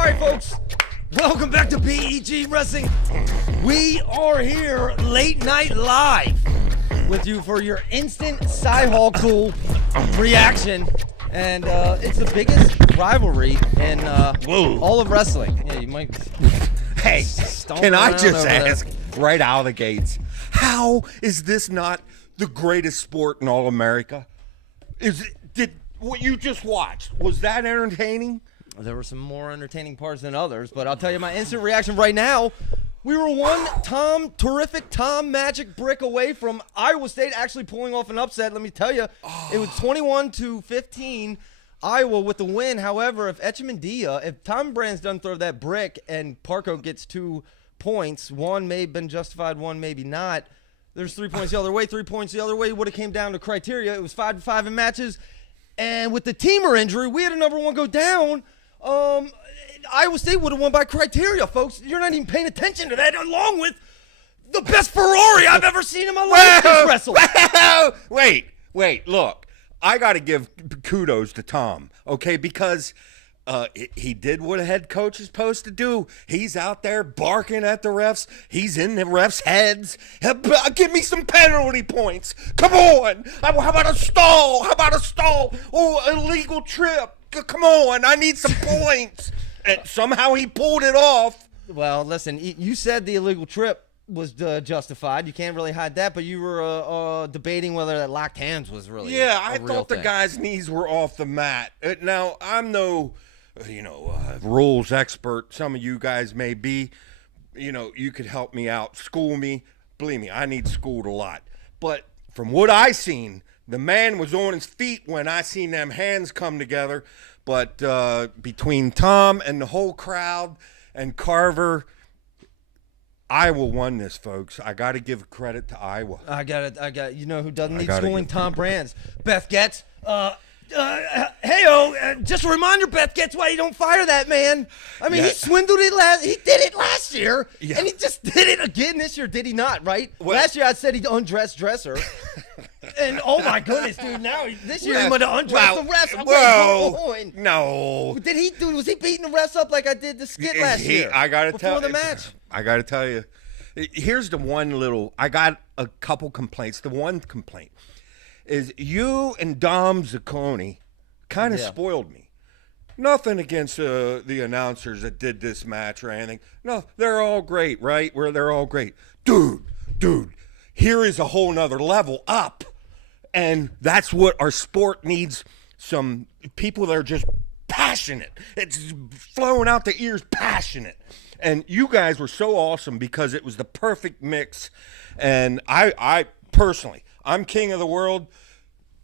right, folks. Welcome back to BEG Wrestling. We are here late night live with you for your instant Cy-Hall cool reaction. And it's the biggest rivalry in all of wrestling. Yeah, you might. Hey, can I just ask right out of the gates, how is this not the greatest sport in all America? Did what you just watched, was that entertaining? There were some more entertaining parts than others, but I'll tell you my instant reaction right now. We were one terrific Tom Magic Brick away from Iowa State actually pulling off an upset. Let me tell you, it was 21-15, Iowa with the win. However, if Tom Brands doesn't throw that brick and Parco gets 2 points, one may have been justified, one maybe not. There's 3 points the other way, 3 points the other way. It would have came down to criteria. It was 5-5 in matches. And with the teamer injury, we had a number one go down. Iowa State would have won by criteria, folks. You're not even paying attention to that, along with the best Ferrari I've ever seen in my life wrestle. Wait, look. I got to give kudos to Tom, okay, because he did what a head coach is supposed to do. He's out there barking at the refs. He's in the refs' heads. Give me some penalty points. Come on. How about a stall? Oh, illegal trip. Come on. I need some points. And somehow he pulled it off. Well, listen, you said the illegal trip was justified. You can't really hide that, but you were debating whether that locked hands was really I thought the guy's knees were off the mat. Now, I'm no rules expert. Some of you guys may be. You could help me out, school me. Believe me, I need schooled a lot. But from what I seen, the man was on his feet when I seen them hands come together. But between Tom and the whole crowd and Carver, Iowa won this, folks. I got to give credit to Iowa. I got it. You know who doesn't need schooling? Tom Brands. Beth Getz. Just a reminder, Beth Getz, why you don't fire that man. I mean, he swindled it he did it last year, and he just did it again this year, did he not, right? Well, last year I said he'd undress dresser. And oh my goodness, dude! This year he might have undressed the refs. No. Did he, dude? Was he beating the refs up like I did the skit last year? I gotta before the match. I gotta tell you, here's the one little. I got a couple complaints. The one complaint is you and Dom Zacconi kind of spoiled me. Nothing against the announcers that did this match or anything. No, they're all great, right? They're all great, dude. Here is a whole nother level up. And that's what our sport needs, some people that are just passionate. It's flowing out the ears, passionate. And you guys were so awesome because it was the perfect mix. And I personally, I'm king of the world.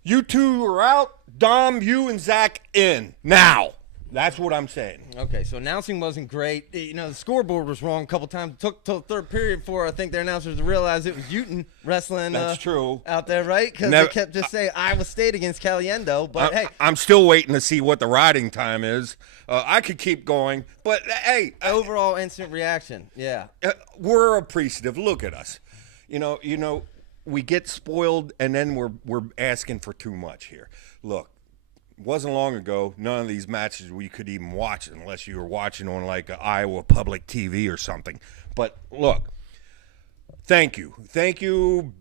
You two are out. Dom, you and Zach in. Now. That's what I'm saying. Okay, so announcing wasn't great. The scoreboard was wrong a couple times. It took till third period for, I think, their announcers to realize it was Uten wrestling That's true. out there, right? Because they kept just saying Iowa State against Caliendo. But, hey. I'm still waiting to see what the riding time is. I could keep going. But, hey. Overall instant reaction, yeah. We're appreciative. Look at us. We get spoiled, and then we're asking for too much here. Look. Wasn't long ago, none of these matches we could even watch unless you were watching on like a Iowa public TV or something. But look, thank you,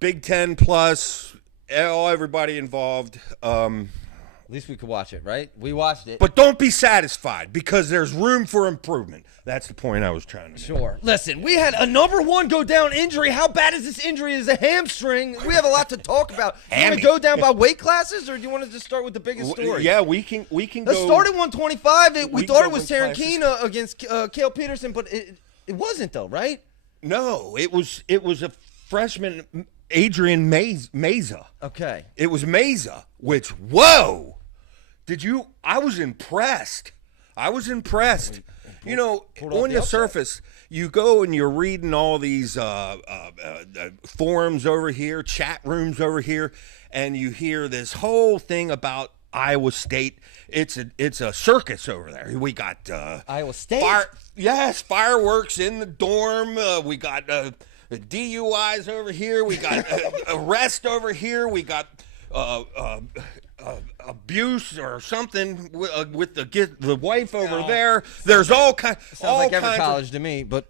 Big Ten Plus, everybody involved. At least we could watch it, right? We watched it. But don't be satisfied because there's room for improvement. That's the point I was trying to make. Sure. Listen, we had a number one go down injury. How bad is this injury? Is a hamstring. We have a lot to talk about. Do you want to go down by weight classes, or do you want to just start with the biggest story? Yeah, we can go. Let's start at 125. We thought it was Tarankina against Cale Peterson, but it wasn't though, right? No, it was a freshman, Adrian Meza. Okay. It was Meza, which, whoa. I was impressed. On the surface, you go and you're reading all these forums over here, chat rooms over here, and you hear this whole thing about Iowa State. It's a circus over there. We got Iowa State. Fireworks in the dorm. We got DUIs over here. We got arrest over here. We got abuse or something with the wife over there. There's all kinds. Sounds like every college to me, but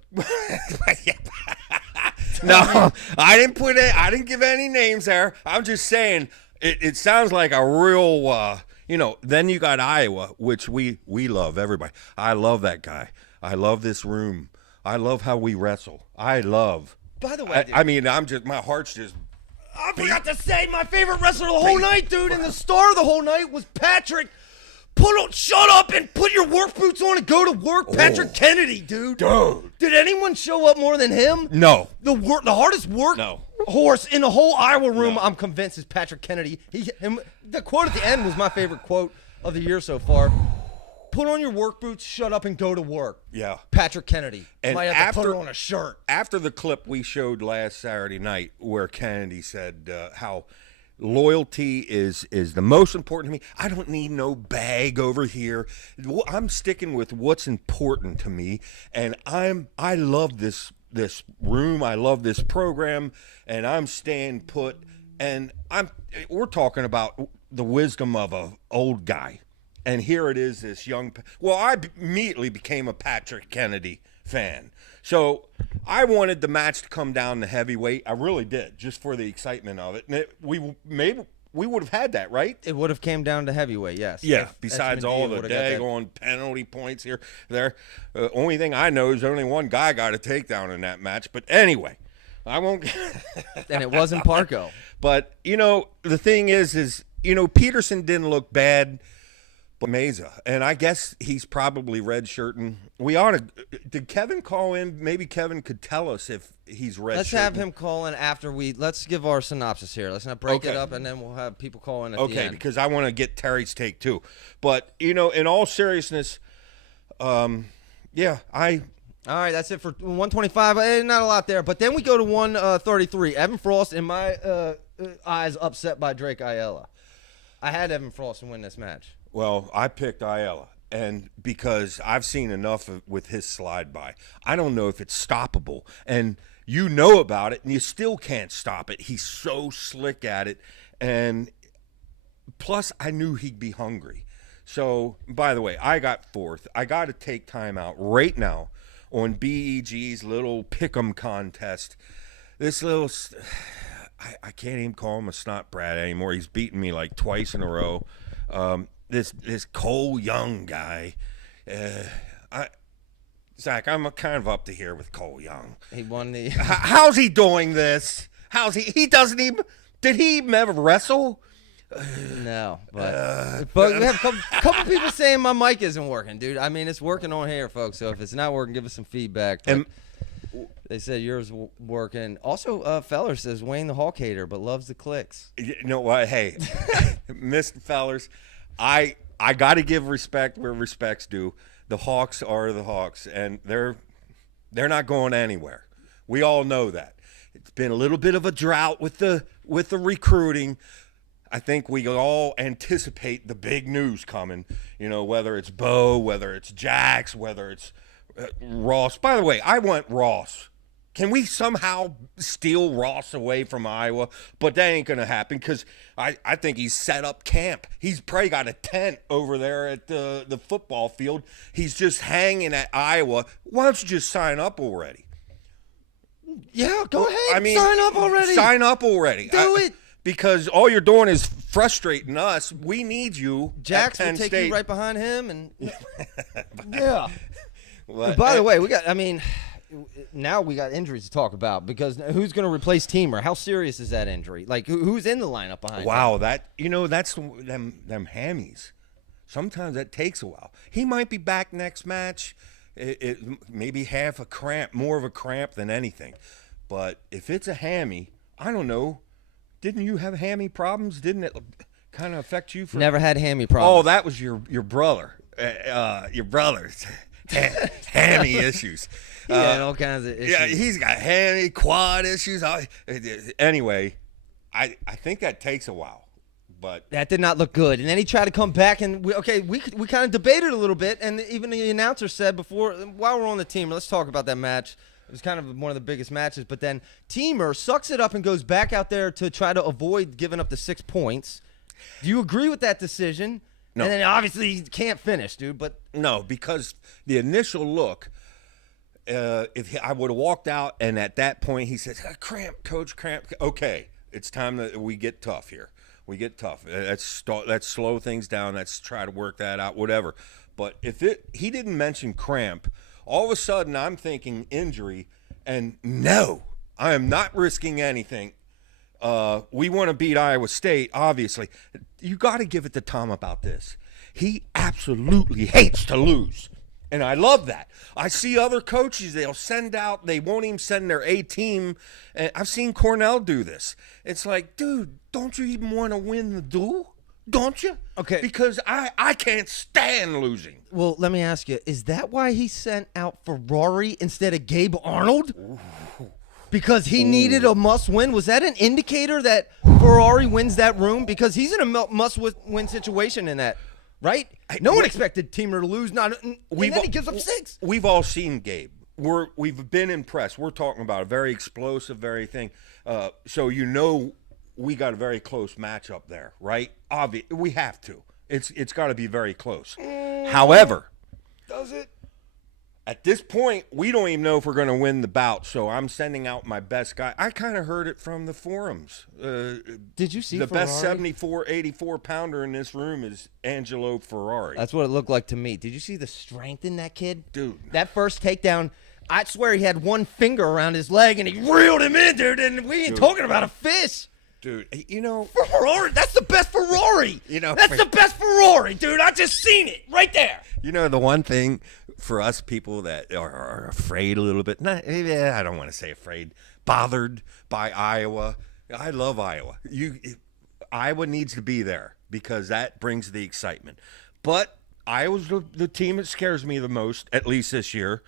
no, I didn't put it. I didn't give any names there. I'm just saying it sounds like a real. Then you got Iowa, which we love. Everybody, I love that guy. I love this room. I love how we wrestle. I love. By the way, I mean, my heart's just. I forgot to say my favorite wrestler the whole night, dude, and the star of the whole night was Patrick. Shut up and put your work boots on and go to work. Patrick Kennedy, dude. Did anyone show up more than him? No. The hardest work horse in the whole Iowa room, I'm convinced, is Patrick Kennedy. The quote at the end was my favorite quote of the year so far. Put on your work boots, shut up, and go to work. Yeah. Patrick Kennedy. And might have to put her on a shirt. After the clip we showed last Saturday night where Kennedy said how loyalty is the most important to me. I don't need no bag over here. I'm sticking with what's important to me, and I love this room. I love this program, and I'm staying put. And we're talking about the wisdom of an old guy. And here it is, this young. Well, I immediately became a Patrick Kennedy fan. So I wanted the match to come down to heavyweight. I really did, just for the excitement of it. And we would have had that, right? It would have came down to heavyweight, yes. Yeah. Besides all the daggone penalty points here, there. Only thing I know is only one guy got a takedown in that match. But anyway, I won't. And it wasn't Parco. But the thing is Peterson didn't look bad. Meza, and I guess he's probably redshirting. We ought to. Did Kevin call in? Maybe Kevin could tell us if he's redshirting. Let's have him call in after let's give our synopsis here. Let's not break it up, and then we'll have people call in at the end. Okay, because I want to get Terry's take too. But in all seriousness, All right, that's it for 125. Not a lot there, but then we go to 133. Evan Frost, in my eyes, upset by Drake Ayala. I had Evan Frost win this match. Well, I picked Ayala, and because I've seen enough with his slide by. I don't know if it's stoppable, and you know about it, and you still can't stop it. He's so slick at it, and plus I knew he'd be hungry. So, by the way, I got fourth. I got to take time out right now on BEG's little pick'em contest. This little, I can't even call him a snot brat anymore. He's beaten me like twice in a row. This Cole Young guy, Zach, I'm kind of up to here with Cole Young. He won the. How's he doing this? He doesn't even. Did he even ever wrestle? No, but we have a couple people saying my mic isn't working, dude. I mean, it's working on here, folks. So if it's not working, give us some feedback. They said yours working. Also, Feller says Wayne the Hawk hater, but loves the clicks. You know what? Hey, Mr. Fellers, I got to give respect where respect's due. The Hawks are the Hawks, and they're not going anywhere. We all know that. It's been a little bit of a drought with the recruiting. I think we all anticipate the big news coming. Whether it's Bo, whether it's Jax, whether it's Ross. By the way, I want Ross. Can we somehow steal Ross away from Iowa? But that ain't going to happen because I think he's set up camp. He's probably got a tent over there at the football field. He's just hanging at Iowa. Why don't you just sign up already? Yeah, go ahead. Sign up already. Sign up already. Do it. Because all you're doing is frustrating us. We need you. Jax will take you right behind him. And yeah. By the way, now we got injuries to talk about because who's going to replace Teamer? How serious is that injury? Like, who's in the lineup behind him? Wow, that's them hammies. Sometimes that takes a while. He might be back next match. It maybe half a cramp, more of a cramp than anything. But if it's a hammy, I don't know. Didn't you have hammy problems? Didn't it kind of affect you? Never had hammy problems. Oh, that was your brother. Your brother's hammy issues. He had all kinds of issues. Yeah, he's got hammy, quad issues. Anyway, I think that takes a while. But that did not look good. And then he tried to come back, and we kind of debated a little bit, and even the announcer said while we're on the team, let's talk about that match. It was kind of one of the biggest matches, but then Teamer sucks it up and goes back out there to try to avoid giving up the 6 points. Do you agree with that decision? No. And then obviously he can't finish, dude. But No, because the initial look, I would have walked out, and at that point he says, "Cramp, coach, cramp." Okay, it's time that we get tough here. We get tough. Let's slow things down. Let's try to work that out. Whatever. But he didn't mention cramp, all of a sudden I'm thinking injury, and no, I am not risking anything. We want to beat Iowa State, obviously. You got to give it to Tom about this. He absolutely hates to lose. And I love that. I see other coaches, they won't even send their A team. And I've seen Cornell do this. It's like, dude, don't you even want to win the duel? Don't you? Okay. Because I can't stand losing. well, let me ask you: is that why he sent out Ferrari instead of Gabe Arnold? Because he needed a must-win. Was that an indicator that Ferrari wins that room? Because he's in a must-win situation in that, right? No one expected Teamer to lose. And then he gives up 6. We've all seen Gabe. We've been impressed. We're talking about a very explosive, very thing. So we got a very close matchup there, right? We have to. It's got to be very close. However, Does it? at this point, we don't even know if we're going to win the bout. So I'm sending out my best guy. I kind of heard it from the forums. Did you see the Ferrari? best 74, 84 pounder in this room is Angelo Ferrari. That's what it looked like to me. Did you see the strength in that kid? Dude. That first takedown, I swear he had one finger around his leg and he reeled him in, dude. And we ain't talking about a fish. Dude, Ferrari, that's the best Ferrari. That's the best Ferrari, dude. I just seen it right there. the one thing for us people that are afraid a little bit, I don't want to say afraid, bothered by Iowa. I love Iowa. Iowa needs to be there because that brings the excitement. But Iowa's the team that scares me the most, at least this year.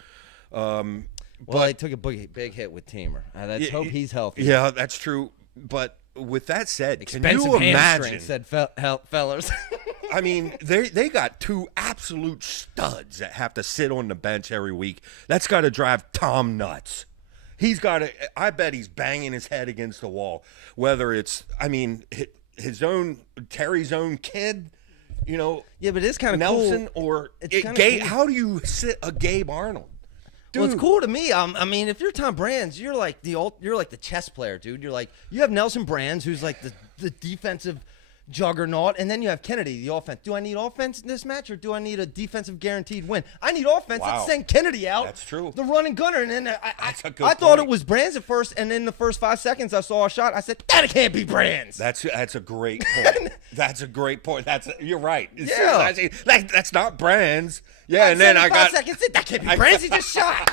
Well, they took a big hit with Teamer. Let's hope he's healthy. Yeah, that's true. But with that said, Expensive can you imagine? hamstring, said fellers. I mean, they got 2 absolute studs that have to sit on the bench every week. That's got to drive Tom nuts. He's got to. I bet he's banging his head against the wall. Whether it's, his own Terry's own kid, Yeah, but it's kind of Nelson cool. or It's Gabe. cool. How do you sit a Gabe Arnold? Dude. Well, it's cool to me. If you're Tom Brands, you're like the chess player, dude. You have Nelson Brands, who's like the defensive juggernaut, and then you have Kennedy, the offense. Do I need offense in this match, or do I need a defensive guaranteed win? I need offense. Wow. Let's send Kennedy out. That's true. The running gunner, and then That's a good I thought point. it was Brands at first, and in the first 5 seconds I saw a shot. I said, that can't be Brands. That's a great point. That's a great point. You're right. Yeah. That's not Brands. Yeah, and then I 5 got seconds in, that can't be Brands. He just shot.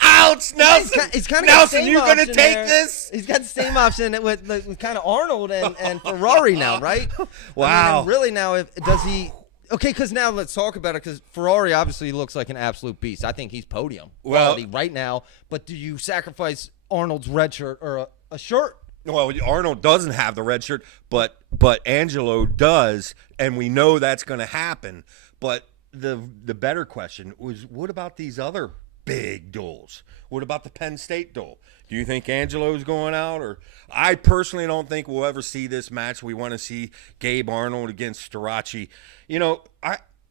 ouch, Nelson. He's kind of Nelson, you gonna take this? He's got the same option with kind of Arnold and Ferrari now, right? Wow. And really now, does he? Okay, because now let's talk about it. Because Ferrari obviously looks like an absolute beast. I think he's podium quality right now. But do you sacrifice Arnold's red shirt or a shirt? Well, Arnold doesn't have the red shirt, but Angelo does, and we know that's going to happen. But the better question was, what about these other big duels? What about the Penn State duel? Do you think Angelo's going out? Or I personally don't think we'll ever see this match. We want to see Gabe Arnold against Starachi.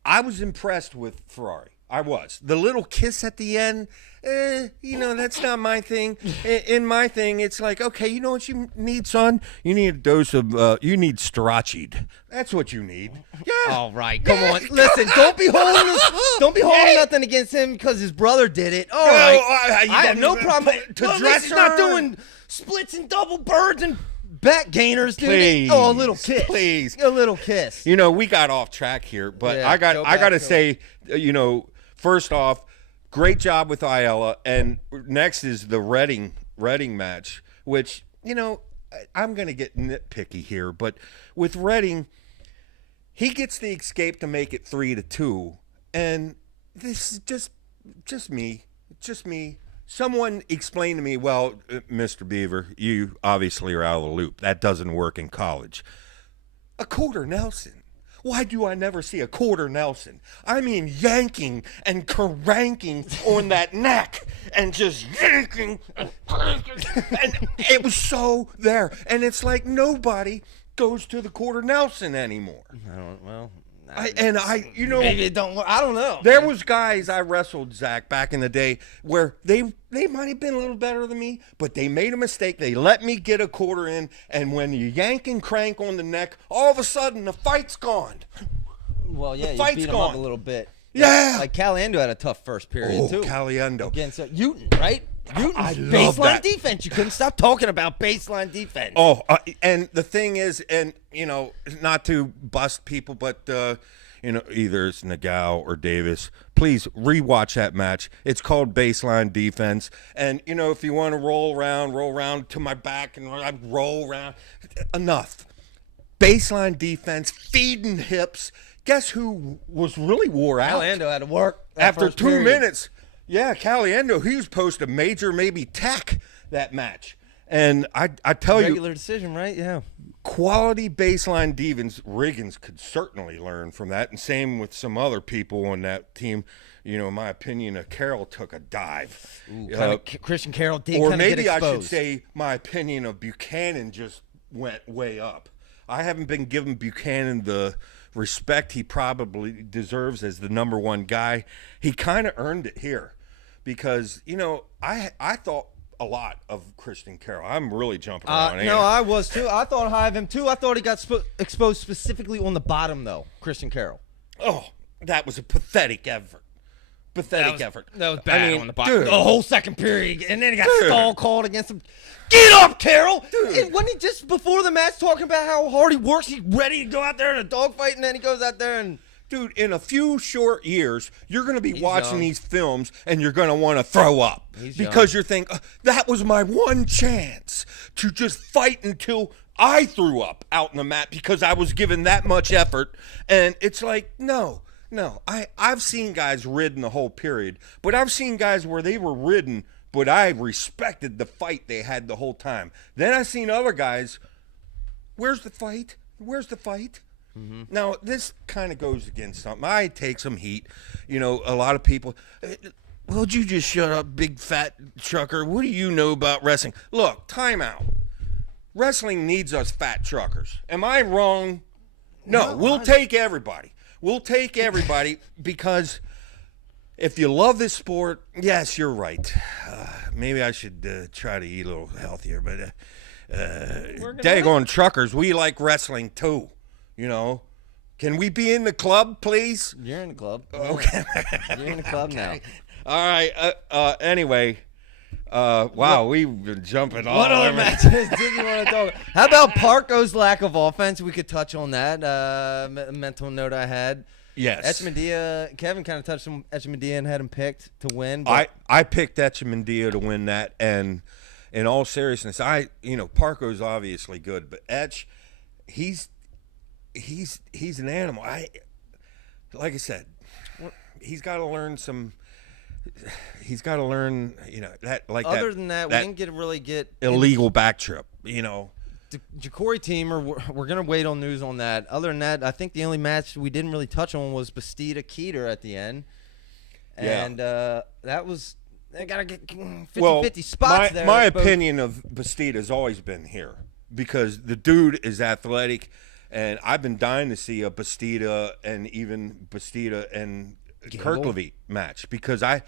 I was impressed with Ferrari. I was. The little kiss at the end, that's not my thing. In my thing, it's like, okay, you know what you need, son? You need a dose of, you need Starachi. That's what you need. Yeah. All right, come on. Listen, don't be holding nothing against him because his brother did it. All right. I have no problem. He's not doing splits and double birds and back gainers, dude. Please, a little kiss. Please. A little kiss. We got off track here, but Yeah, I got to say, first off, great job with Ayala, and next is the Reading match, which, I'm going to get nitpicky here, but with Reading, he gets the escape to make it 3-2, and this is just me. Someone explained to me, well, Mr. Beaver, you obviously are out of the loop. That doesn't work in college. A quarter Nelson. Why do I never see a quarter Nelson? I mean, yanking and cranking on that neck and just yanking and it was so there. And it's like nobody goes to the quarter Nelson anymore. I don't. Well, Maybe it don't. I don't know. There was guys I wrestled, Zach, back in the day where they might have been a little better than me, but they made a mistake. They let me get a quarter in, and when you yank and crank on the neck, all of a sudden the fight's gone. Well, yeah, the you fight's beat him gone. up a little bit. Yeah. Like Caliendo had a tough first period too. Caliendo. Against Uton, right? Uton's I love baseline that. defense. You couldn't stop talking about baseline defense. Oh, and the thing is, and not to bust people, but either it's Nagao or Davis. Please rewatch that match. It's called Baseline Defense, and if you want to roll around to my back, and I roll around. Enough. Baseline defense, feeding hips. Guess who was really wore out? Caliendo had to work After 2 period. minutes. Yeah, Caliendo, he was supposed to major, maybe tech that match. And I tell you, Regular decision, right? Yeah. quality baseline defense, Riggins could certainly learn from that. And same with some other people on that team. In my opinion, Carroll took a dive. Ooh, Christian Carroll did or kind of get maybe I exposed. should say my opinion of Buchanan just went way up. I haven't been giving Buchanan the respect he probably deserves as the number one guy. He kind of earned it here because, I thought a lot of Christian Carroll. I'm really jumping around here. No, I was too. I thought high of him too. I thought he got exposed specifically on the bottom, though. Christian Carroll. Oh, that was a pathetic effort. Effort. That was bad on the bottom. Dude. The whole second period, and then he got stall called against him. Get up, Carroll! Dude. And wasn't he just before the match talking about how hard he works? He's ready to go out there in a dogfight, and then he goes out there and. Dude, in a few short years, you're going to be watching young. these films and you're going to want to throw up because you're thinking, that was my one chance to just fight until I threw up out in the mat because I was given that much effort. And it's like, no. I've seen guys ridden the whole period, but I've seen guys where they were ridden, but I respected the fight they had the whole time. Then I've seen other guys, where's the fight? Mm-hmm. Now, this kind of goes against something. I take some heat. A lot of people, would you just shut up, big fat trucker? What do you know about wrestling? Look, time out. Wrestling needs us fat truckers. Am I wrong? No, we'll take everybody. We'll take everybody because if you love this sport, yes, you're right. Maybe I should try to eat a little healthier, but daggone truckers, we like wrestling too. Can we be in the club, please? You're in the club. Okay. You're in the club now. All right. Anyway, wow, we've been jumping all What other over. matches did you want to talk about? How about Parco's lack of offense? We could touch on that. Mental note I had. Yes. Echemendia, Kevin kind of touched on Echemendia and had him picked to win. But I picked Echemendia to win that, and in all seriousness, Parco's obviously good, but Etch, he's an animal. Like I said, he's got to learn some. He's got to learn, that like other that, than that, that we didn't really get illegal back trip. The Ja'Cory team, we're gonna wait on news on that. Other than that, I think the only match we didn't really touch on was Bastida Keeter at the end, and that was they gotta get 50-50 spots there. My opinion of Bastida has always been here because the dude is athletic, and I've been dying to see a Bastida and Kirk Levitt match because I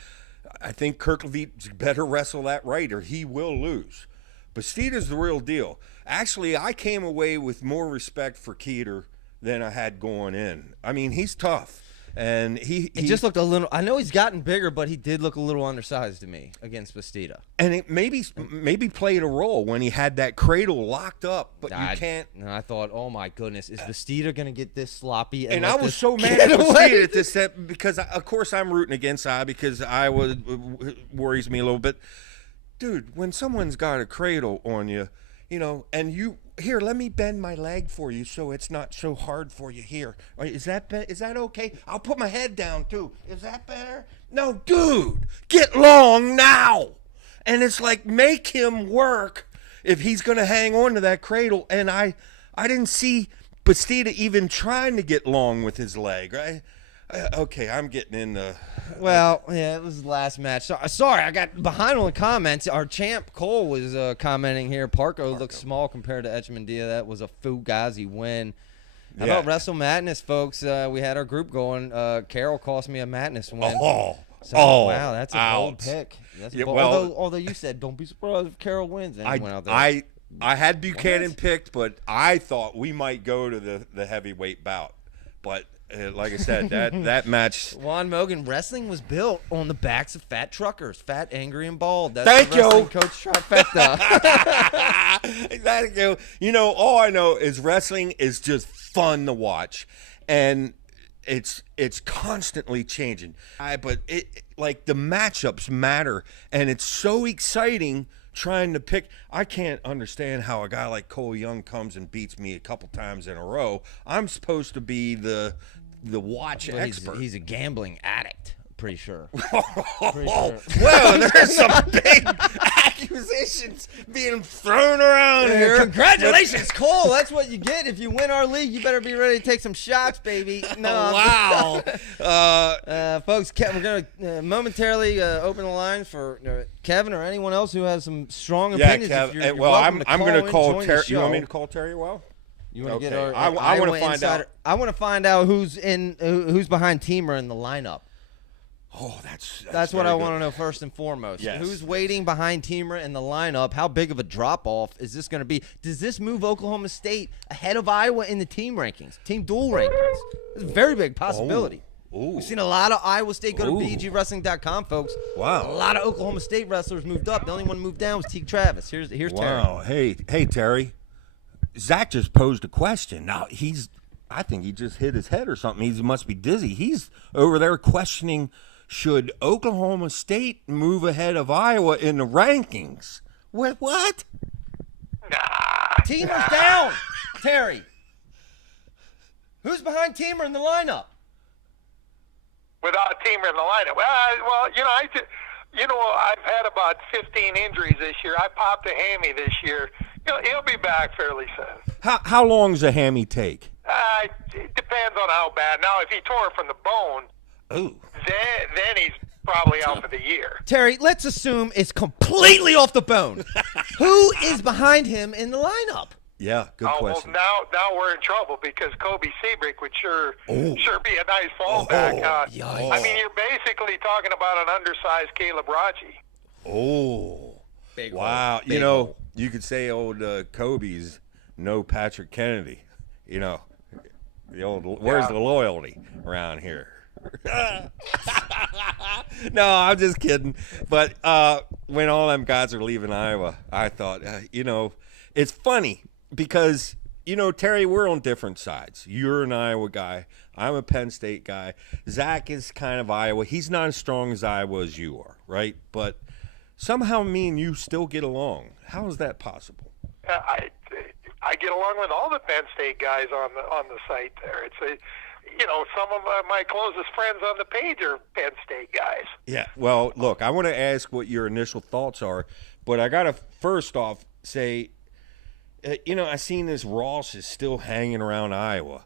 think Kirk Levitt's better wrestle that right or he will lose. Bastida's the real deal. Actually, I came away with more respect for Keeter than I had going in. I mean, he's tough. And he just looked a little. I know he's gotten bigger, but he did look a little undersized to me against Bastida. And it maybe played a role when he had that cradle locked up, but you can't. And I thought, oh my goodness, is Bastida gonna get this sloppy? And I was so mad at Bastida at this step because, of course, I'm rooting against I because I worries me a little bit. Dude, when someone's got a cradle on you, and you. Here, let me bend my leg for you so it's not so hard for you here. Is that okay? I'll put my head down, too. Is that better? No, dude, get long now. And it's like, make him work if he's going to hang on to that cradle. And I didn't see Bastida even trying to get long with his leg, right? Okay, I'm getting into Well, yeah, it was the last match. Sorry, I got behind on the comments. Our champ Cole was commenting here. Parko looks small compared to Etchemandia. That was a fugazi win. How about Wrestle Madness, folks? We had our group going. Carol cost me a Madness win. Wow, that's a bold pick. That's bold. Well, although you said don't be surprised if Carol wins. And went out there. I had Buchanan picked, but I thought we might go to the heavyweight bout. But like I said, that match. Juan Mogan, wrestling was built on the backs of fat truckers, fat, angry, and bald. That's Thank the wrestling you, Coach Trifecta. Thank you. You know, all I know is wrestling is just fun to watch, and it's constantly changing. But like the matchups matter, and it's so exciting trying to pick. I can't understand how a guy like Cole Young comes and beats me a couple times in a row. I'm supposed to be the watch expert. He's a gambling addict. Pretty sure. Well, there's some big accusations being thrown around here. Congratulations, Cole. That's what you get if you win our league. You better be ready to take some shots, baby. No. Wow. Folks, we're going to momentarily open the lines for Kevin or anyone else who has some strong opinions. Yeah, Kev. You're well, I'm going to call Terry. You want me to call Terry? Well, you want to get our? I want to find out. I want to find out who's behind Teamer in the lineup. Oh, that's what I want to know first and foremost. Yes. Who's waiting behind Teamer in the lineup? How big of a drop-off is this going to be? Does this move Oklahoma State ahead of Iowa in the team rankings, team dual rankings? It's a very big possibility. We've seen a lot of Iowa State go to BGWrestling.com, folks. Wow. A lot of Oklahoma State wrestlers moved up. The only one who moved down was Teague Travis. Here's Terry. Wow. Hey, Terry. Zach just posed a question. Now, I think he just hit his head or something. He must be dizzy. He's over there questioning, should Oklahoma State move ahead of Iowa in the rankings? What? Teamer's down, Terry. Who's behind Teamer in the lineup? Without Teamer in the lineup. I've had about 15 injuries this year. I popped a hammy this year. He'll be back fairly soon. How long does a hammy take? It depends on how bad. Now, if he tore it from the bone, then he's probably out for the year. Terry, let's assume it's completely off the bone. Who is behind him in the lineup? Yeah, good question. Well, now we're in trouble because Kobe Seabrick would sure be a nice fallback. I mean, you're basically talking about an undersized Caleb Raji. Big wow. Big hole. You could say old Kobe's no Patrick Kennedy. The old where's the loyalty around here? No, I'm just kidding. But when all them guys are leaving Iowa, I thought, it's funny because, Terry, we're on different sides. You're an Iowa guy. I'm a Penn State guy. Zach is kind of Iowa. He's not as strong as Iowa as you are, right? But somehow me and you still get along. How is that possible? I get along with all the Penn State guys on the site there. It's some of my closest friends on the page are Penn State guys. Yeah. Well, look, I want to ask what your initial thoughts are, but I got to first off say, I seen this Ross is still hanging around Iowa.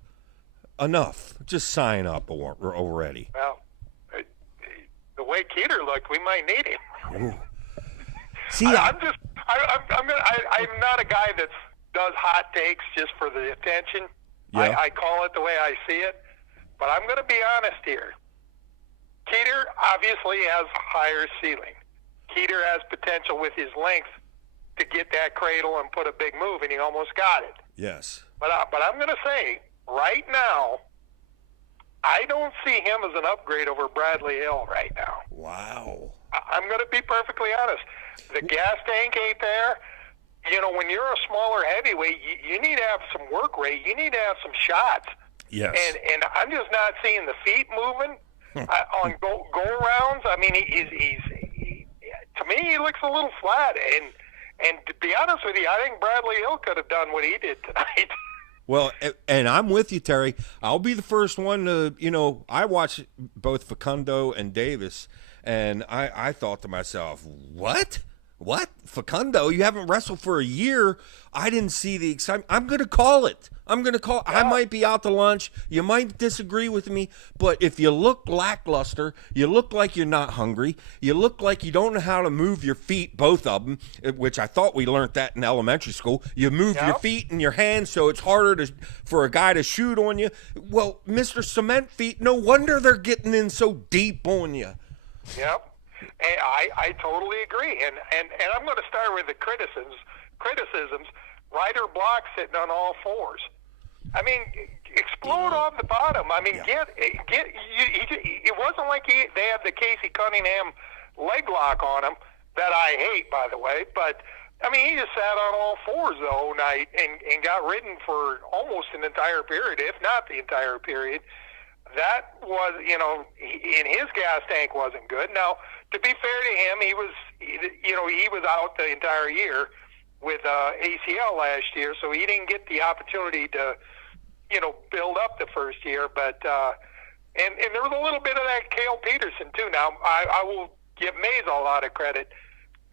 Enough. Just sign up already. Well, the way Keeter looked, we might need him. Ooh. See, I'm not a guy that does hot takes just for the attention. Yeah. I call it the way I see it. But I'm going to be honest here. Keeter obviously has higher ceiling. Keeter has potential with his length to get that cradle and put a big move, and he almost got it. Yes. But I'm going to say, right now, I don't see him as an upgrade over Bradley Hill right now. Wow. I'm going to be perfectly honest. The gas tank ain't there. When you're a smaller heavyweight, you need to have some work rate. You need to have some shots. Yes. And I'm just not seeing the feet moving on go rounds. I mean, to me, he looks a little flat. And to be honest with you, I think Bradley Hill could have done what he did tonight. Well, and I'm with you, Terry. I'll be the first one to, I watched both Facundo and Davis, and I thought to myself, what? What? Facundo, you haven't wrestled for a year. I didn't see the excitement. I'm going to call it. I might be out to lunch. You might disagree with me, but if you look lackluster, you look like you're not hungry, you look like you don't know how to move your feet, both of them, which I thought we learned that in elementary school. You move your feet and your hands so it's harder for a guy to shoot on you. Well, Mr. Cement Feet, no wonder they're getting in so deep on you. Yep. And I totally agree. And I'm going to start with the criticisms. Ryder block sitting on all fours. I mean, explode on the bottom. I mean, it wasn't like they had the Casey Cunningham leg lock on him that I hate, by the way. But, I mean, he just sat on all fours the whole night and got ridden for almost an entire period, if not the entire period. That was, in his gas tank wasn't good. Now, to be fair to him, he was out the entire year with ACL last year, so he didn't get the opportunity to, build up the first year. But and there was a little bit of that Cale Peterson too. Now, I will give Mesa a lot of credit.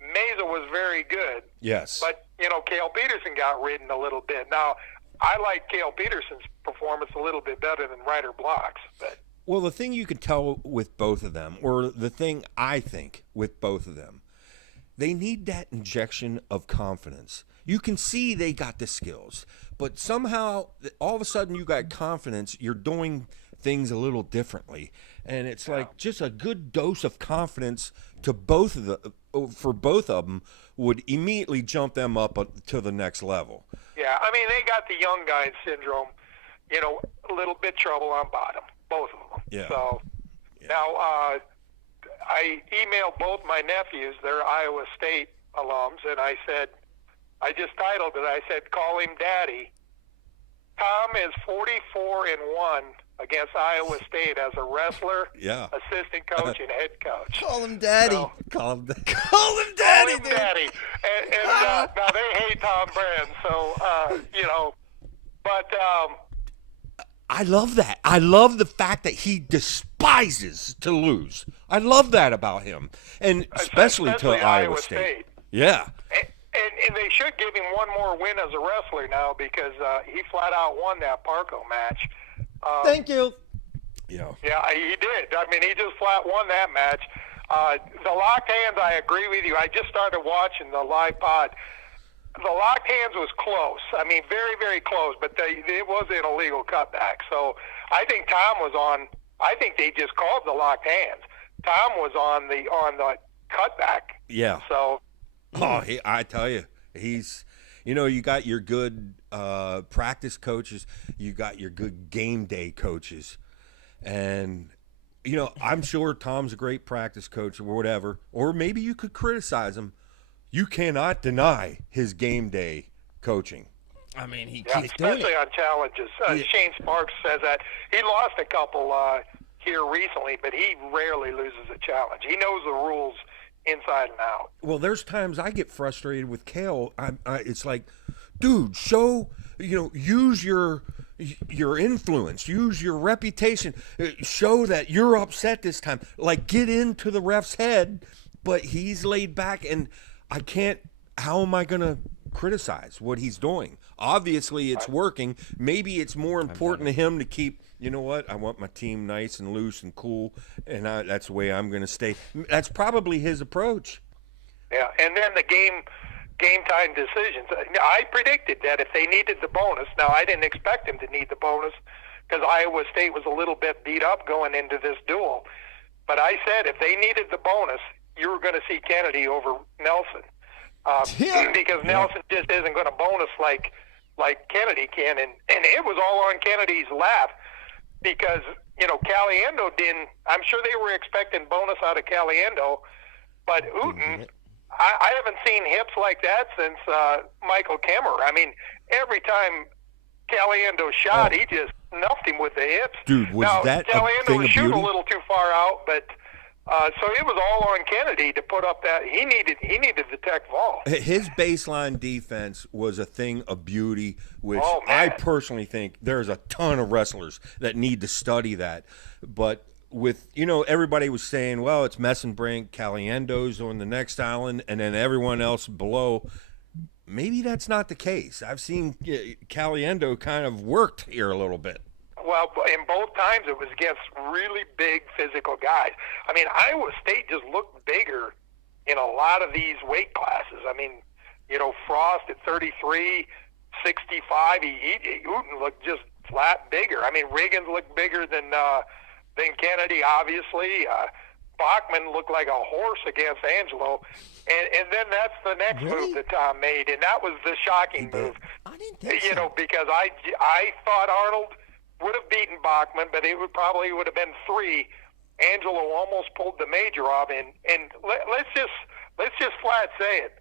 Mesa was very good. Yes. But Cale Peterson got ridden a little bit. Now, I like Cale Peterson's performance a little bit better than Ryder Block's. But well, the thing you can tell with both of them, or the thing I think with both of them, they need that injection of confidence. You can see they got the skills, but somehow all of a sudden you got confidence, you're doing things a little differently. And it's like just a good dose of confidence for both of them would immediately jump them up to the next level. Yeah, I mean, they got the young guy syndrome, a little bit trouble on bottom, both of them. Yeah. So now I emailed both my nephews, they're Iowa State alums, and I just titled it, I said, call him Daddy. Tom is 44-1 against Iowa State as a wrestler, assistant coach, and head coach. Call him Daddy. So, Call him Daddy. Call him Daddy, dude. And now they hate Tom Brand, so, but I love that. I love the fact that he despises to lose. I love that about him, and especially to Iowa State. Yeah. And they should give him one more win as a wrestler now because he flat out won that Parco match. Thank you. Yeah. Yeah, he did. I mean, he just flat won that match. The locked hands, I agree with you. I just started watching the live pod. The locked hands was close. I mean, very, very close, but it was an illegal cutback. So I think Tom was on. I think they just called the locked hands. Tom was on the cutback. Yeah. So. I tell you, he's. You got your good practice coaches, you got your good game day coaches, and I'm sure Tom's a great practice coach or whatever. Or maybe you could criticize him. You cannot deny his game day coaching. I mean, he yeah, keeps doing especially it. on challenges. Shane Sparks says that he lost a couple here recently, but he rarely loses a challenge. He knows the rules inside and out. Well, there's times I get frustrated with Cale. It's like, dude, use your influence, use your reputation, show that you're upset this time. Like, get into the ref's head, but he's laid back, and I can't. How am I going to criticize what he's doing? Obviously, it's working. Maybe it's more important to him to keep. You know what? I want my team nice and loose and cool, and that's the way I'm going to stay. That's probably his approach. Yeah, and then the game time decisions. I predicted that if they needed the bonus, now I didn't expect them to need the bonus because Iowa State was a little bit beat up going into this duel. But I said if they needed the bonus, you were going to see Kennedy over Nelson because Nelson just isn't going to bonus like Kennedy can, and it was all on Kennedy's lap. Because, Caliendo didn't, I'm sure they were expecting bonus out of Caliendo, but Uten, I haven't seen hips like that since Michael Kemmer. I mean, every time Caliendo shot, he just nuffed him with the hips. Dude, was now, that Caliendo a thing was of shooting beauty? a little too far out, but so it was all on Kennedy to put up that. He needed the tech ball. His baseline defense was a thing of beauty, which Oh, I man. personally think there's a ton of wrestlers that need to study that. But with everybody was saying, well, it's Messenbrink, Caliendo's on the next island, and then everyone else below. Maybe that's not the case. I've seen Caliendo kind of worked here a little bit. Well, in both times it was against really big physical guys. I mean, Iowa State just looked bigger in a lot of these weight classes. I mean, Frost at 33, 65, Uten looked just flat bigger. I mean, Riggins looked bigger than Kennedy, obviously. Bachman looked like a horse against Angelo. And then that's the next move that Tom made, and that was the shocking move. I didn't think so. Because I thought Arnold would have beaten Bachman, but it would have been 3. Angelo almost pulled the major off, and let's just flat say it: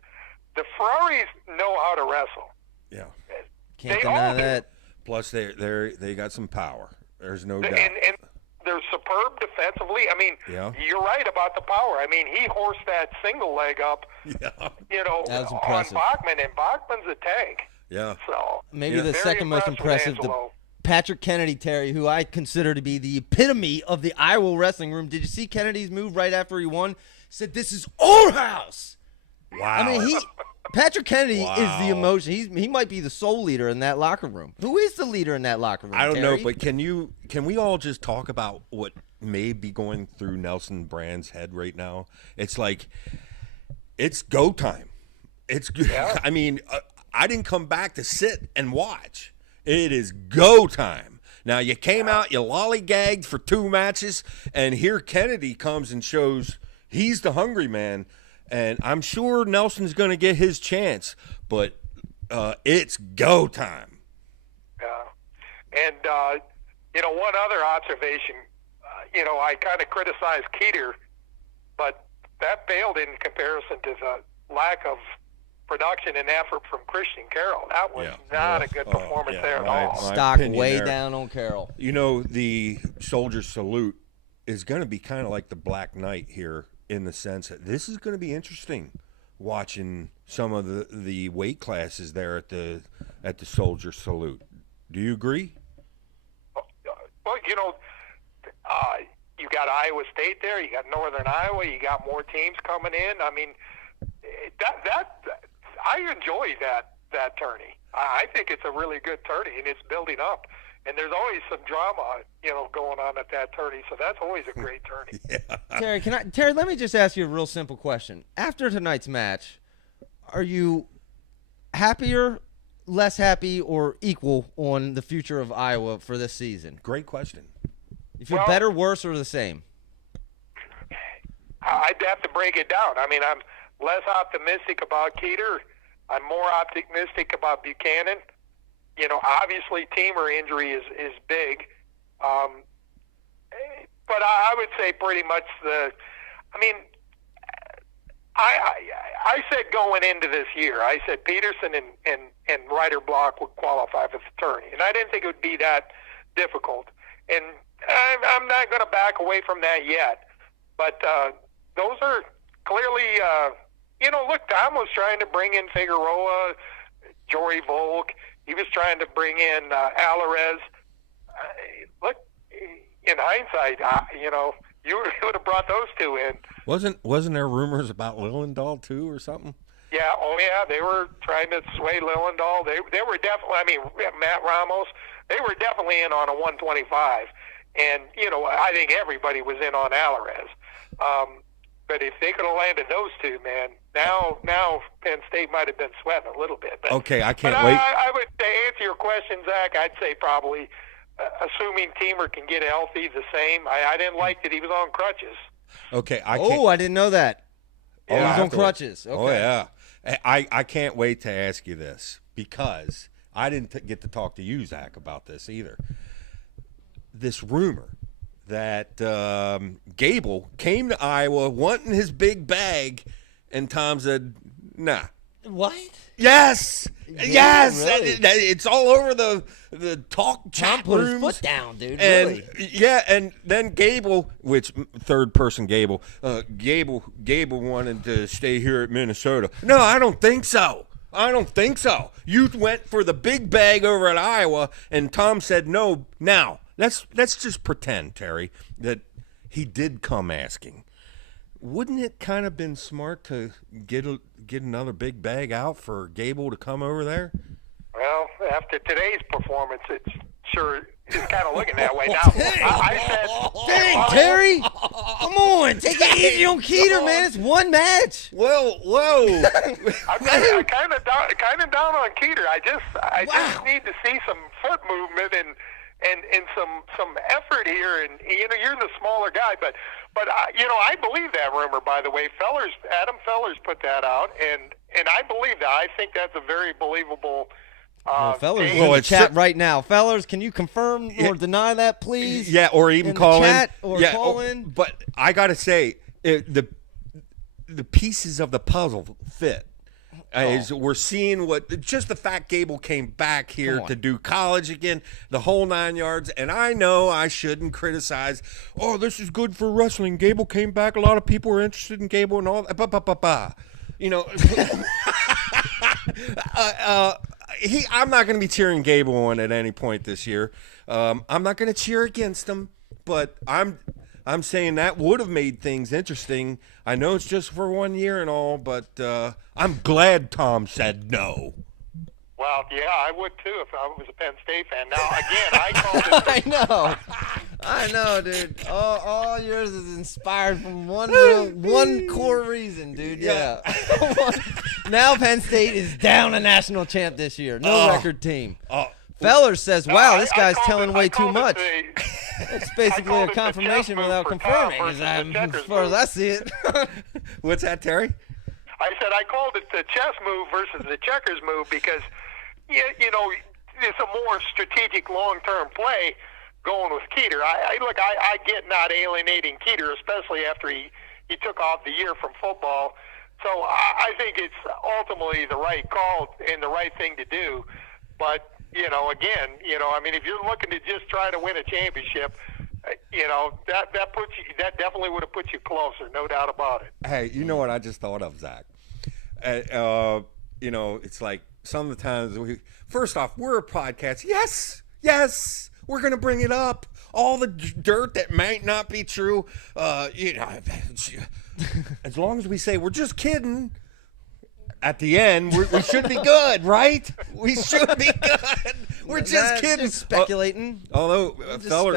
the Ferraris know how to wrestle. Yeah, can't deny that. Plus, they got some power. There's no doubt. And they're superb defensively. I mean, you're right about the power. I mean, he horsed that single leg up. Yeah. On Bachman, and Bachman's a tank. Yeah. So maybe the second most impressive. Patrick Kennedy, Terry, who I consider to be the epitome of the Iowa wrestling room. Did you see Kennedy's move right after he won? Said, "This is our house." Wow. I mean, Patrick Kennedy is the emotion. He might be the sole leader in that locker room. Who is the leader in that locker room? I don't Terry? know, but can we all just talk about what may be going through Nelson Brand's head right now? It's like it's go time. I mean, I didn't come back to sit and watch. It is go time. Now, you came out, you lollygagged for 2 matches, and here Kennedy comes and shows he's the hungry man. And I'm sure Nelson's going to get his chance, but it's go time. Yeah. And, one other observation, I kind of criticized Keeter, but that failed in comparison to the lack of production and effort from Christian Carroll. That was not a good performance there at all. Stock way down on Carroll. The Soldier Salute is going to be kind of like the Black Knight here in the sense that this is going to be interesting watching some of the weight classes there at the Soldier Salute. Do you agree? Well, you got Iowa State there, you got Northern Iowa, you got more teams coming in. I mean, I enjoy that tourney. I think it's a really good tourney, and it's building up. And there's always some drama, going on at that tourney. So that's always a great tourney. Yeah. Terry, let me just ask you a real simple question. After tonight's match, are you happier, less happy, or equal on the future of Iowa for this season? Great question. You feel better, worse, or the same? I'd have to break it down. I mean, I'm less optimistic about Keeter. I'm more optimistic about Buchanan. Obviously, teamer injury is big. But I would say pretty much I said going into this year, I said Peterson and Ryder Block would qualify for the tourney. And I didn't think it would be that difficult. And I'm not going to back away from that yet. But those are clearly, look, Tom was trying to bring in Figueroa, Jory Volk. He was trying to bring in Alvarez. Look, in hindsight, you would have brought those 2 in. Wasn't there rumors about Lillendahl too or something? Yeah, they were trying to sway Lillendahl. They were definitely, Matt Ramos, they were definitely in on a 125. And, I think everybody was in on Alvarez. But if they could have landed those 2, man, now Penn State might have been sweating a little bit. But, okay, I can't wait. I would say, answer your question, Zach, I'd say probably, assuming Teamer can get healthy, the same. I didn't like that he was on crutches. Okay, I didn't know that. Yeah, he's on crutches. Okay. Oh, yeah. I can't wait to ask you this because I didn't get to talk to you, Zach, about this either. This rumor that Gable came to Iowa wanting his big bag, and Tom said, nah. What? Yes. Yeah, yes. really? It's all over the talk chat Tom put rooms. his foot down, dude. And really? yeah, and then Gable, which third person Gable wanted to stay here at Minnesota. No, I don't think so. You went for the big bag over at Iowa, and Tom said no. Now let's just pretend, Terry, that he did come asking. Wouldn't it kind of been smart to get another big bag out for Gable to come over there? Well, after today's performance, it's kind of looking that way now. I said, Dang, Terry! Come on, take it easy on Keeter, man. It's one match. Whoa! I'm kind of down on Keeter. I just need to see some foot movement and some effort here. And you're the smaller guy, but I believe that rumor. By the way, Adam Fellers put that out, and I believe that. I think that's a very believable. Fellers in the chat right now. Fellers, can you confirm or deny that, please? Yeah, or even call in. Call in. But I gotta say, the pieces of the puzzle fit. We're seeing just the fact Gable came back here to do college again, the whole 9 yards. And I know I shouldn't criticize. Oh, this is good for wrestling. Gable came back. A lot of people are interested in Gable and all that. You know. I'm not going to be cheering Gable on at any point this year. I'm not going to cheer against him, but I'm saying that would have made things interesting. I know it's just for 1 year and all, but I'm glad Tom said no. Well, yeah, I would too if I was a Penn State fan. Now, again, I called it. I know, dude. All yours is inspired from one core reason, dude. Yeah. Now Penn State is down a national champ this year. No record team. Fellers says, wow, this guy's telling way too much. It's basically a confirmation without confirming, as far as I see it. What's that, Terry? I said I called it the chess move versus the checkers move because, it's a more strategic long-term play going with Keeter. I get not alienating Keeter, especially after he took off the year from football. So I think it's ultimately the right call and the right thing to do. But, again, if you're looking to just try to win a championship, that definitely would have put you closer, no doubt about it. Hey, you know what I just thought of, Zach? It's like some of the times first off, we're a podcast. Yes, we're going to bring it up. All the dirt that might not be true. As long as we say we're just kidding, at the end, we should be good, right? We should be good. We're just kidding. Just speculating. Although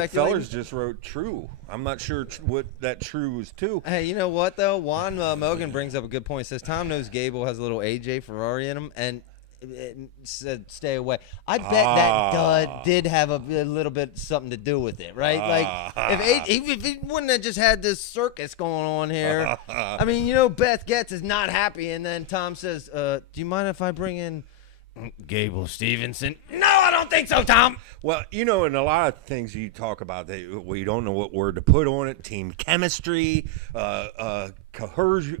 Fellers just wrote true. I'm not sure what that true is too. Hey, you know what, though? Juan Mogan brings up a good point. He says Tom knows Gable has a little AJ Ferrari in him, and said stay away. I bet that did have a little bit something to do with it, right? Like if he wouldn't have just had this circus going on here. I mean, Beth Getz is not happy, and then Tom says, "Do you mind if I bring in Gable Steveson?" No, I don't think so, Tom. Well, in a lot of things you talk about, we don't know what word to put on it. Team chemistry, coercion.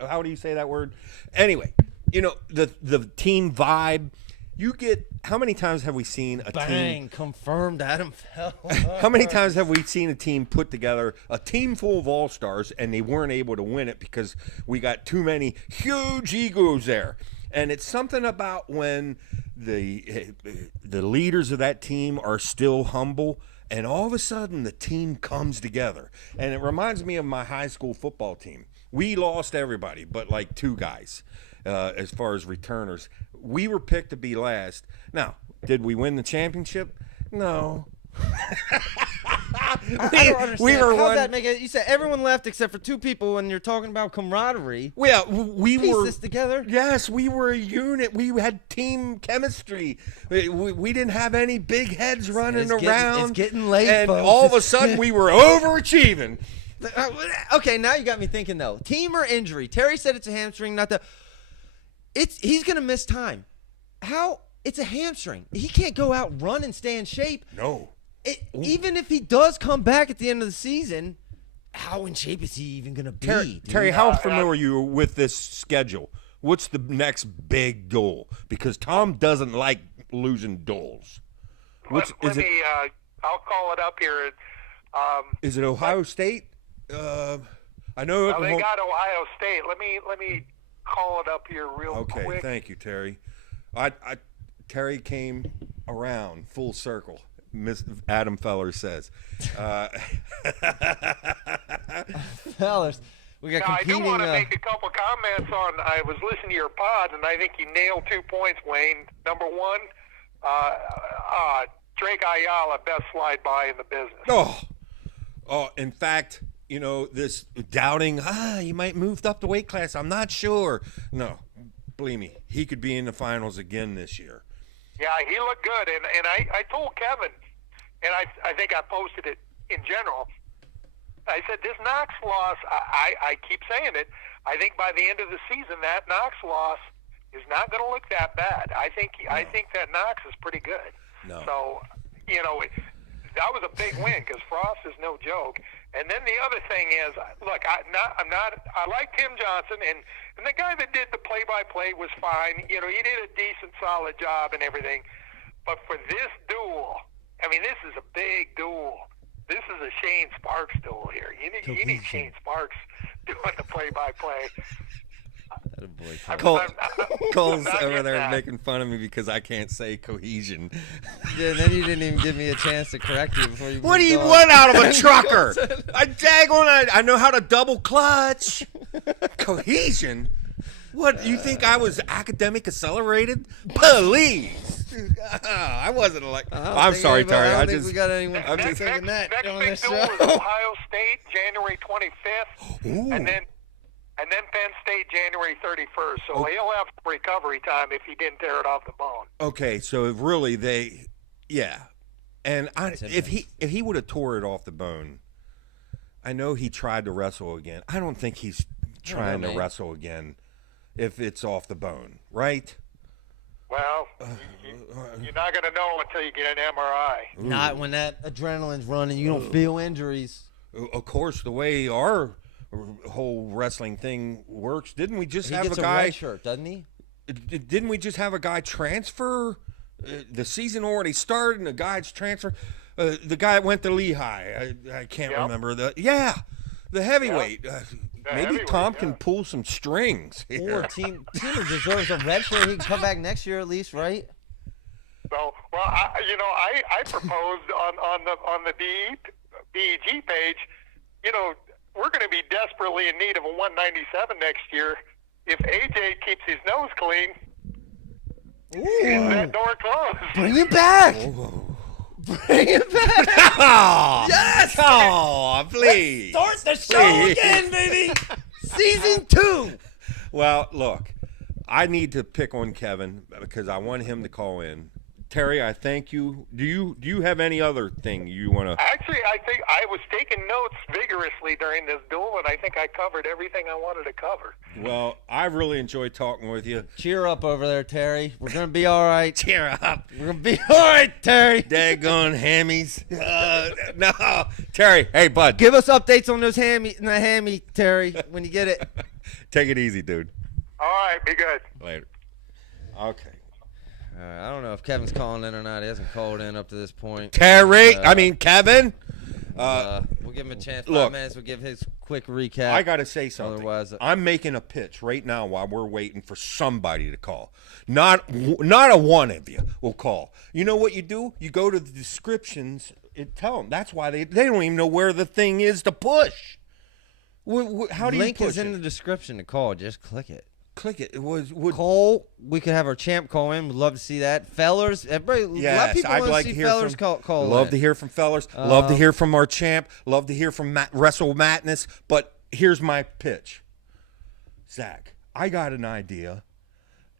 How do you say that word? Anyway. The team vibe. You get how many times have we seen a team confirmed Adam Fell? How many times have we seen a team put together a team full of all-stars and they weren't able to win it because we got too many huge egos there? And it's something about when the leaders of that team are still humble and all of a sudden the team comes together. And it reminds me of my high school football team. We lost everybody but like two guys. As far as returners, we were picked to be last. Now, did we win the championship? No. I don't understand. How'd that make it? You said everyone left except for two people, and you're talking about camaraderie. Well, we were this together. Yes, we were a unit. We had team chemistry. We didn't have any big heads running around. It's getting late, and folks. all of a sudden we were overachieving. Okay, now you got me thinking though. Team or injury? Terry said it's a hamstring, not the. He's going to miss time. How? It's a hamstring. He can't go out, run, and stay in shape. No. Even if he does come back at the end of the season, how in shape is he even going to be? Terry, how familiar are you with this schedule? What's the next big goal? Because Tom doesn't like losing goals. I'll call it up here. Is it Ohio State? I know. Well, they got Ohio State. Let me call it up here real quick. Okay, thank you, Terry. Terry came around full circle. Miss Adam Feller says. Fellas, we got Now, I competing. do want to make a couple comments on. I was listening to your pod, and I think you nailed 2 points, Wayne. Number one, Drake Ayala, best slide by in the business. Oh, in fact, you know, this doubting, he might move up the weight class. I'm not sure. No, believe me, he could be in the finals again this year. Yeah, he looked good, and I told Kevin, and I think I posted it in general. I said this Knox loss. I keep saying it. I think by the end of the season, that Knox loss is not going to look that bad. I think that Knox is pretty good. No. So, you know, that was a big win because Frost is no joke. And then the other thing is, look, I like Tim Johnson, and the guy that did the play-by-play was fine. You know, he did a decent, solid job and everything. But for this duel, I mean, this is a big duel. This is a Shane Sparks duel here. You need Shane Sparks doing the play-by-play. Cole's over there making fun of me because I can't say cohesion. Yeah, then you didn't even give me a chance to correct you before you. What do you want out of a trucker? I know how to double clutch. Cohesion? What, you think I was academic accelerated? Please. I wasn't like. I'm sorry, Terry. I don't think we got anyone Next thinking that big on duel this is show. Ohio State, January 25th, Ooh. and then Penn State, January 31st. So he'll have recovery time if he didn't tear it off the bone. Okay, so really and if he would have tore it off the bone, I know he tried to wrestle again. I don't think he's trying to wrestle again if it's off the bone, right? Well, you're not going to know until you get an MRI. Not when that adrenaline's running. You don't feel injuries. Of course, the way our whole wrestling thing works, didn't we just have gets a guy? red shirt, doesn't he? Didn't we just have a guy transfer? The season already started, and the guy's transfer. The guy that went to Lehigh. I can't remember the heavyweight. Maybe Tom can pull some strings here. Or team deserves a red shirt. He can come back next year at least, right? So, well, I proposed on the BEG page. You know, we're going to be desperately in need of a 197 next year. If AJ keeps his nose clean, is that door closed? Bring it back. Bring it back. Oh, Yes. Oh, please. Start the show again, baby. Season 2. Well, look, I need to pick on Kevin because I want him to call in. Terry, I thank you. Do you have any other thing you want to? Actually, I think I was taking notes vigorously during this duel, and I think I covered everything I wanted to cover. Well, I really enjoyed talking with you. Cheer up over there, Terry. We're going to be all right. Cheer up. We're going to be all right, Terry. Daggone hammies. No. Terry, hey, bud. Give us updates on those hammy, Terry, when you get it. Take it easy, dude. All right, be good. Later. Okay. I don't know if Kevin's calling in or not. He hasn't called in up to this point. Terry, Kevin. We'll give him a chance. 5 minutes. We'll give his quick recap. I got to say something. Otherwise, I'm making a pitch right now while we're waiting for somebody to call. Not a one of you will call. You know what you do? You go to the descriptions and tell them. That's why they don't even know where the thing is to push. How do you link push is in it? the description to call. Just click it. Click it. Cole, we could have our champ call in. We'd love to see that. Fellers, everybody, yes, a lot of people I'd want like to to see hear Fellers from. call Love in. to hear from Fellers. Love to hear from our champ. Love to hear from Wrestle Madness. But here's my pitch, Zach. I got an idea,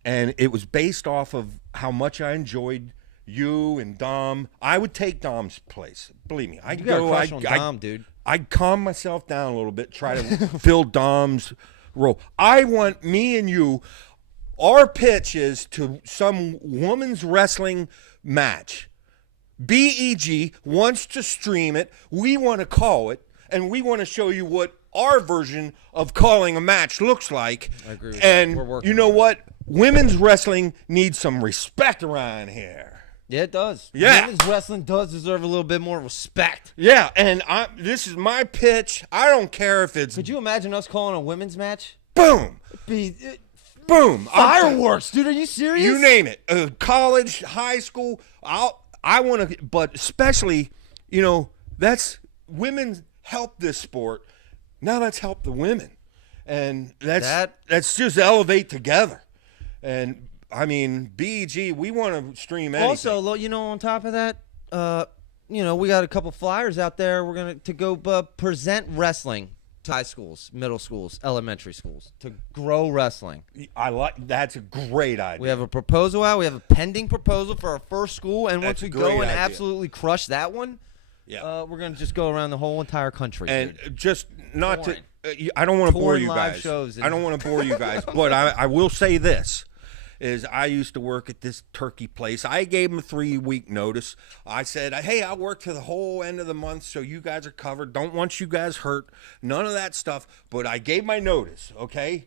and it was based off of how much I enjoyed you and Dom. I would take Dom's place. Believe me, You got a crush on Dom, dude. I'd calm myself down a little bit, try to fill Dom's role. I want me and you. Our pitch is to some women's wrestling match. BEG wants to stream it. We want to call it, and we want to show you what our version of calling a match looks like. I agree with and that. We're working you know on it. what? Women's wrestling needs some respect around here. Yeah, it does. Yeah. Women's wrestling does deserve a little bit more respect. Yeah, and this is my pitch. I don't care if it's Could you imagine us calling a women's match? boom, Boom. boom, Fireworks, dude. Are you serious? You name it. College, high school. I want to, but especially, that's women help this sport. Now let's help the women, and let's just elevate together. And I mean, BEG, we want to stream anything. Also, on top of that, we got a couple flyers out there. We're going to go present wrestling to high schools, middle schools, elementary schools to grow wrestling. That's a great idea. We have a proposal out. We have a pending proposal for our first school, and once we go and absolutely crush that one, we're going to just go around the whole entire country. And just not to, I don't want to bore you guys. I don't want to bore you guys, but I will say this. Is I used to work at this turkey place. I gave them a 3-week notice. I said, hey, I'll work to the whole end of the month so you guys are covered. Don't want you guys hurt. None of that stuff. But I gave my notice, okay?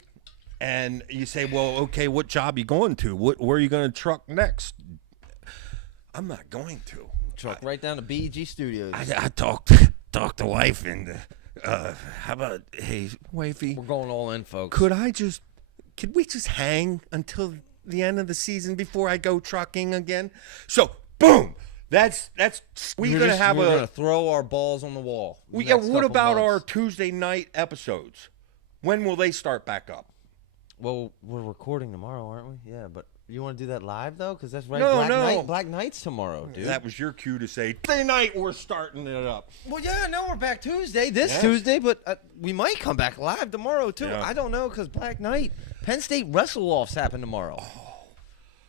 And you say, well, okay, what job you going to? Where are you going to truck next? I'm not going to. Truck right down to BEG Studios. I talked to wife and how about, hey, wifey. We're going all in, folks. Could we just hang until the end of the season before I go trucking again? So, boom. We're gonna throw our balls on the wall. What about our Tuesday night episodes? When will they start back up? Well, we're recording tomorrow, aren't we? Yeah, but you want to do that live though? Because that's right. Black Night's tomorrow, dude. That was your cue to say Tuesday night we're starting it up. Well, yeah, no, we're back Tuesday, Tuesday, but we might come back live tomorrow too. Yeah. I don't know because Black Night, Penn State Wrestle-Offs happen tomorrow.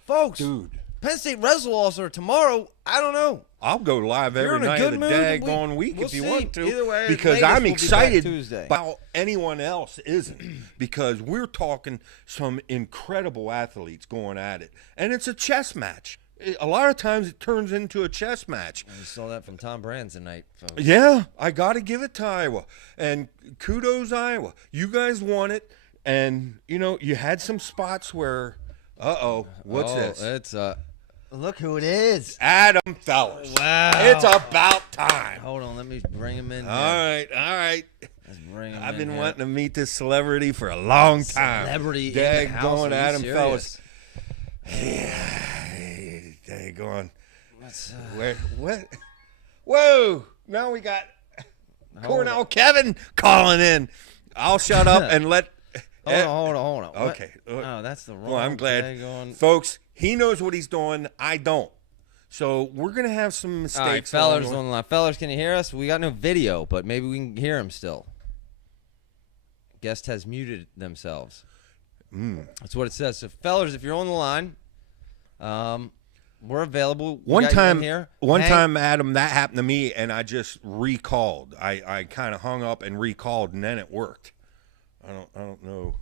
Folks, dude, Penn State Wrestle-Offs are tomorrow. I don't know. I'll go live every night of the daggone week if you want to. Either way, because I'm excited about anyone else isn't. Because we're talking some incredible athletes going at it. And it's a chess match. A lot of times it turns into a chess match. You saw that from Tom Brands tonight, folks. Yeah, I got to give it to Iowa. And kudos, Iowa. You guys won it. And, you had some spots where... what's this? It's look who it is. Adam Fellers. Wow. It's about time. Hold on, let me bring him in. All right. Let's bring him I've been in wanting to meet this celebrity for a long time. Celebrity in the house. Going Adam Fellers. Yeah. Daggone. What? Whoa. Now we got Cornell Kevin calling in. I'll shut up and let... Hold on. Okay. Oh, that's the wrong. Well, I'm glad. Folks, he knows what he's doing. I don't. So we're going to have some mistakes. All right, Fellers on the line. Fellers, can you hear us? We got no video, but maybe we can hear him still. Guest has muted themselves. That's what it says. So, Fellers, if you're on the line, we're available. One time, Adam, that happened to me, and I just recalled. I kind of hung up and recalled, and then it worked. I don't know.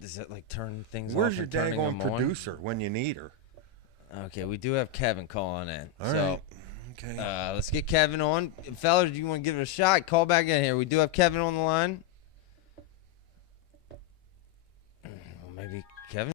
Does it turn things Where's off? Where's your daggone producer when you need her? Okay, we do have Kevin calling in. All right. Okay. Let's get Kevin on. Fellas, do you want to give it a shot? Call back in here. We do have Kevin on the line. Maybe